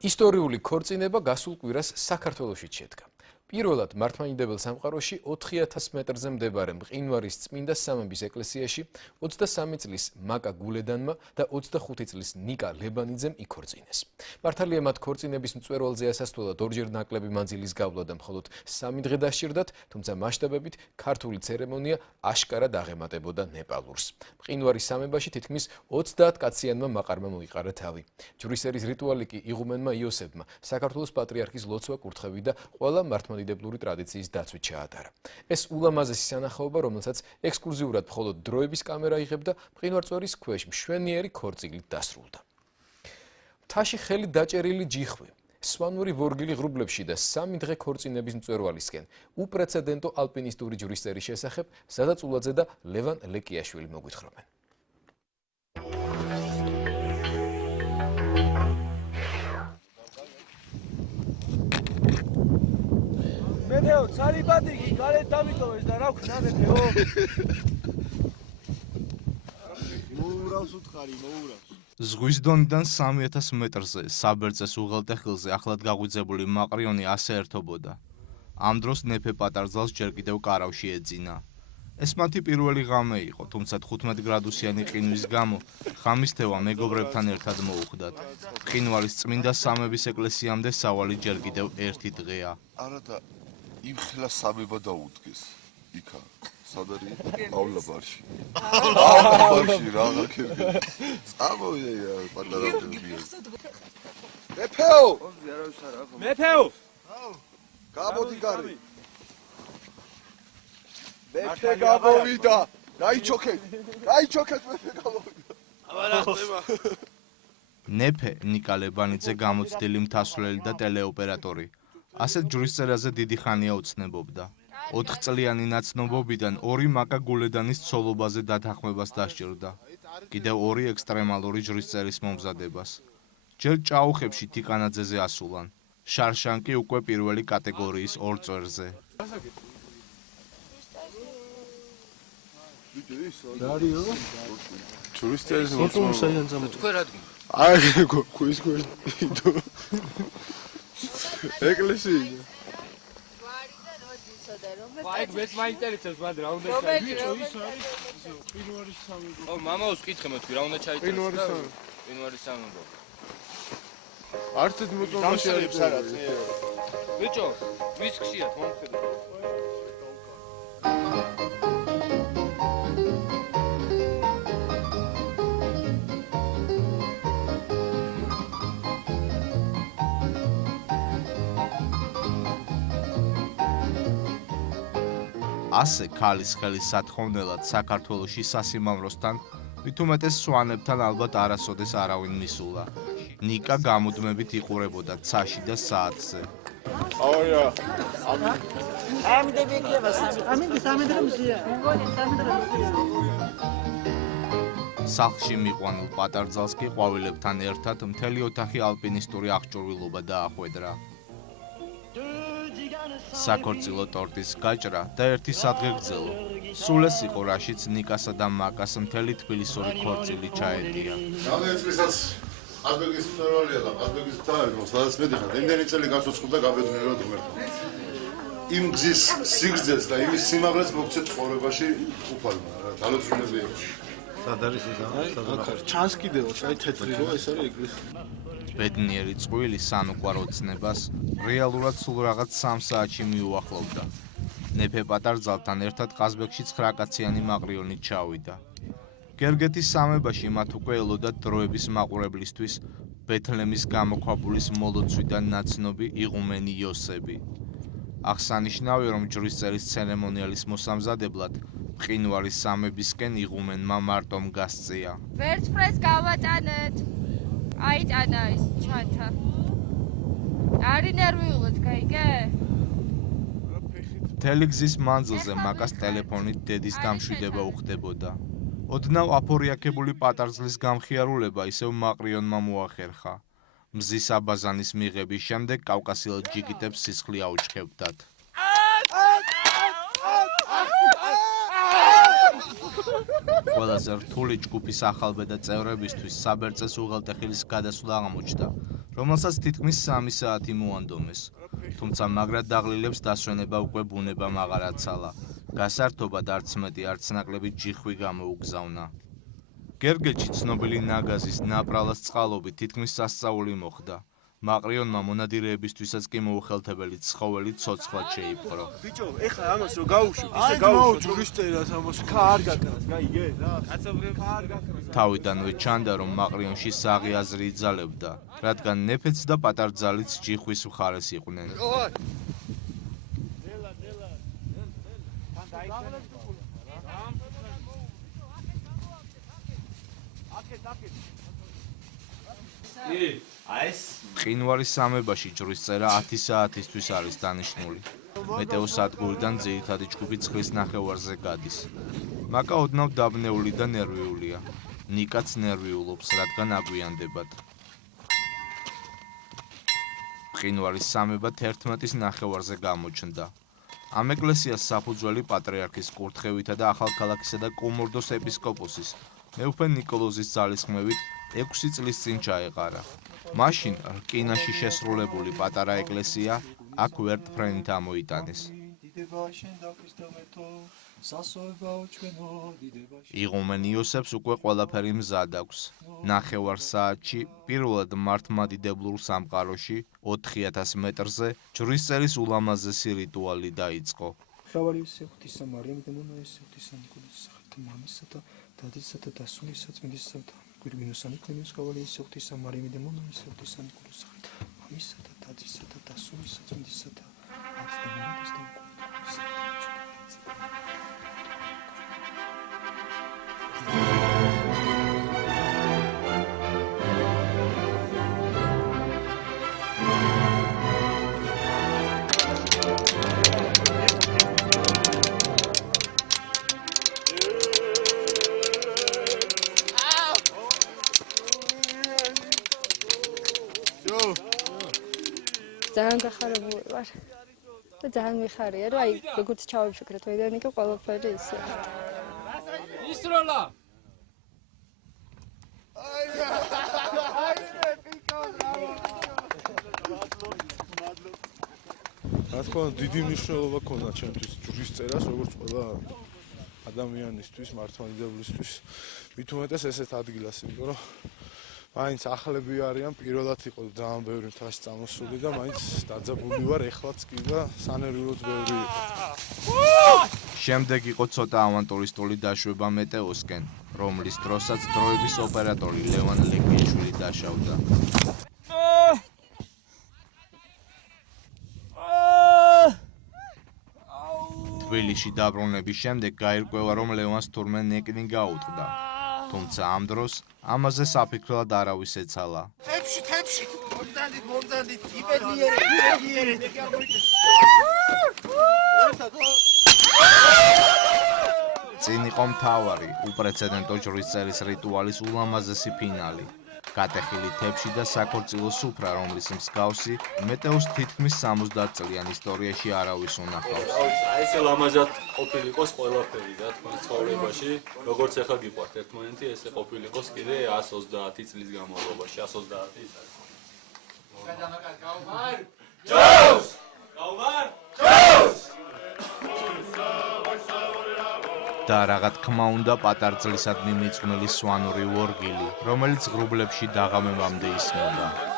ისტორიული ქორწინება გასულ კვირას საქართველოში შედგა. პირველად მართლმადიდებელ სამყაროში 4000 მეტრზე მდებარე მყინვარის წმინდა სამების ეკლესიაში 23 წლის მაკა გულედანმა და 25 წლის ნიკა ლებანიძემ იქორწინეს. მართალია მათ ქორწინების მწვერვალზე ასასვლელად ორჯერ ნაკლები მანძილის გავლა და მხოლოდ 3 დღე დასჭირდათ, თუმცა მასშტაბებით ქართული ცერემონია აშკარად აღემატებოდა ნეპალურს. მყინვარის სამებაში თითქმის 30 კაციანმა მაყარმა მოიყარა თავი. ჯვრისერის რიტუალი კი იღუმენმა იოსებმა საქართველოს პატრიარქის ლოცვა კურთხევი და ყველა მართლმადიდებლური ტრადიციის დაცვით ჩაატარა. ეს ულამაზესი სანახაობა, რომელსაც ექსკლუზიურად მხოლოდ დროების კამერა იღებდა, მყინვარწვერის ქვეშ მშვენიერი ქორწილით დასრულდა. მთაში ხელით დაჭერილი ჯიხვი, სვანური ვორგილი ღრუბლებში და 3 დღე ქორწინების მწვერვალისკენ უპრეცედენტო ალპინისტური ჯვრისწერის შესახებ სადაც ულაძე და ლევან ლეკიაშვილი მოგვითხრობენ. მეფეო, ცალიბადიგი გარეთ დამიტოვეს და რა ვქნა მეფეო? მოურავს უთხარი, მოურავს. ზღვის დონიდან 3000 მეტრზე საბერწეს უღელტეხილზე ახლად გაღვიძებული მაყრიონი ასე ერთობოდა. ამ დროს ნეფე პატარძალს ჯერ კიდევ კარავში ეძინა. ეს მათი პირველი ღამე იყო, თუმცა 15 გრადუსიანი ყინვის გამო ხამისთევა მეგობრებთან ერთად მოუხდათ. მყინვარის წმინდა სამების ეკლესიამდე სავალი ჯერ კიდევ 1 დღეა. არადა იმხელა სამება დაუდგეს. იქა სად არის? პავლაბარში. პავლაბარში რაღა ქერგე. წამოვიდა პატარა ბებია. მეფეო! მეფეო! გამოდი გარე. მეფე გამოვიდა. დაიჩოქეთ. დაიჩოქეთ მეფე გამოვიდა. აბალახტება. ნეფე ნიკა ლებანიძე გამოცდილი მთასვლელი და ტელეოპერატორი. ასეთ ჯვრისწერაზე დიდი ხანია უცნებობდა. 4 წლიანი ნაცნობობიდან 2 მაკა გულედანის ცოლობაზე დათანხმებას დასჭირდა. კიდევ 2 ექსტრემალური ჯვრისწერის მომზადებას. ჯერ ჭაუხებში თიკანაძეზე ასულან. შარშან კი უკვე პირველი კატეგორიის 2 წვერზე. ჯვრისწერის მოწმობა. თქვენ რა დგინთ? აი ქუის ეკლესია. აი მეც მაინტერესებს მანდ რა უნდა ჩაიწეროს. ყინვარის სამი. ო მამაოს კითხე მეთქვი რა უნდა ჩაიწეროს? ყინვარის სამი. არც ეს მოწმობაში არის არა წე. ბიჭო, ვისკშიათ მომხედე. ასე ქალის ხელის სათხოვნელად საქართველოში სასიმამროსთან, მით უმეტეს სვანებთან ალბათ არასოდეს არავინ მისულა. ნიკა გამუდმებით იყურებოდა ცაში და საათზე. აია. სახლში მიყვანილ პატარძალს კი ყვავილებთან ერთად მთელი ოთახი ალპინისტური აღჭურვილობა დაახვედრა. საქორწილო ტორტის გაჭრა და ერთი სადღეგრძელო. სულ ეს იყო, რაშიც ნიკასა და მაკას მთელი თბილისური ქორწილი ჩაედია. რამდენი წლისაც ყაზბეგის მწვერვალია და ყაზბეგის მთავარი, სადაც მედიხარ, იმდენი წელი გაცოცხლდა გაბედნიერო ღმერთმა. იმ გზის სიგრძეს და იმის სიმაღლეს მოგცეთ ცხოვრებაში უფალმა, რა, დალოცვინებია. სად არის ეს? ჩანს კიდევ, აი თეთრი რო ეს არის ეკლესია. ბედნიერი წყვილი სანუკვარო ცნებას რეალურად სულ რაღაც 3 საათში მიუახლოვდა. ნეფე პატარძალთან ერთად ყაზბეგში 9 კაციანი მაყრიონი ჩავიდა. გერგეთის სამებაში მათ უკვე ელოდათ დროების მაყურებლისთვის ბეთლემის გამოქვაბულის მოლოცვიდან ნაცნობი იღუმენი იოსები. აღსანიშნავია, რომ ჯვრისწერის ცერემონიალის მოსამზადებლად მყინვარის სამებისკენ იღუმენმა მარტომ გასწია. ვერცხლს გავატანეთ. აიტანა ის ჩანთა. არი ნერვიულად გაიგე? მთელი გზის მანძილზე მაკას ტელეფონით დედის დამშვიდება უხდებოდა. ოდნავ აფორიაქებული პატარძლის გამხიარულება ისევ მაყრიონმა მოახერხა. მზის აბაზანის მიღების შემდეგ კავკასიელ ჯიგიტებს სისხლი აუჩქებდათ. ყველაზე რთული ჯგუფის ახალბედა წევრებისთვის საბერწეს უღელტეხილის გადასვლა აღმოჩნდა, რომელსაც თითქმის 3 საათი მოანდომეს. თუმცა მაგრად დაღლილებს დასვენება უკვე ბუნებამ აღარ აცალა. გასართობად არც მეტი არც ნაკლები ჯიხვი გამოუგზავნა. გერგელში ცნობილი ნაგაზის ნაპრალას წყალობით თითქმის სასწაული მოხდა. მაყრიონმა მონადირეებისთვისაც კი მოუხელთებელი ცხოველი ცოცხლად შეიპყრო. ბიჭო, ეხლა ამას რო გავუშვებ, ისე გავუშვებ ჯურისტერას ამას ხარ გაკრას, გაიგე რა? კაცობრიო ხარ გაკრას. თავიდანვე ჩანდა, რომ მაყრიონში საღი აზრი იძალებდა, რადგან ნეფეც და პატარძალიც ჯიხვის მხარეს იყვნენ. მყინვარის სამებაში ჯვრის წერა 10 საათისთვის არის დანიშნული. მეტეოსადგურიდან ძირითადი ჯგუფი ცხლის ნახევარზე გადის. მაკა ოდნავ დაბნეული და ნერვიულია. ნიკაც ნერვიულობს, რადგან აგვიანდებათ. მყინვარის სამება 11-ის ნახევარზე გამოჩნდა. ამ ეკლესიას საფუძველი პატრიარქის კურთხევითა და ახალქალაქისა და კუმურდოს ეპისკოპოსის მეუფე ნიკოლოზის ძალისხმევით 6 წლის წინ ჩაეყარა. მაშინ რკინაში შესრულებული პატარა ეკლესია აქ ვერტფრენით ამოიტანეს. იღუმენ იოსებს უკვე ყველაფერი მზად აქვს. ნახევარ საათში პირველად მართლმადიდებლურ სამყაროში 4000 მეტრზე ჯვრის წერის ულამაზესი რიტუალი დაიწყო. ძალიან გახარებული ვარ და ძალიან მიხარია, რომ აი როგორც ჩავიფიქრეთ, ვიდან იქ ყველაფერი ისე. ისროლა. რა თქმა უნდა, დიდი მნიშვნელობა ქონდა ჩემთვის ჯვრის წერას, როგორც ყველა ადამიანისთვის, მართლმადიდებლისთვის. მით უმეტეს ესეთ ადგილას, იმიტომ რომ მაინც ახლები არიან, პირველად იყო ძალიან ბევრი მთაში წამოსული და მაინც დაძაბული ვარ ეხლაც კი და სანერვიულოც ბევრი იყო. შემდეგ იყო ცოტა ავანტურისტული დაშვება მეტეოსკენ, რომლის დროსაც დროების ოპერატორი ლევან ლეკიაშვილი დაშავდა. თბილისში დაბრუნების შემდეგ გაირკვევა, რომ ლევანს თურმე ნეკნი გაუტყდა. თუმცა ამ დროს ამაზე საფიქრად არავის ეცალა. თებში, მომდანით, იბედნიერე. წინ იყო მთავარი, უპრეცედენტო ჯვრის წერის რიტუალის ულამაზესი ფინალი. გატეხილი თებში და საქორწილო სუფრა, რომლის მსგავსი მეტეოს თითქმის 70 წლიან ისტორიაში არავის უნახავს. აი ესე ლამაზად ყოფილიყოს ყველაფერი რა თქვენ ცხოვრებაში, როგორც ახლა გიყვართ ერთმანეთი, ესე ყოფილიყოს კიდე 130 წლის განმავლობაში, 130 ის არის. და რა თქმა უნდა პატარძლისადმი მიწყმილი სვანური ვორგილი, რომელიც ღრუბლებში დაღამებამდე ისმოდა.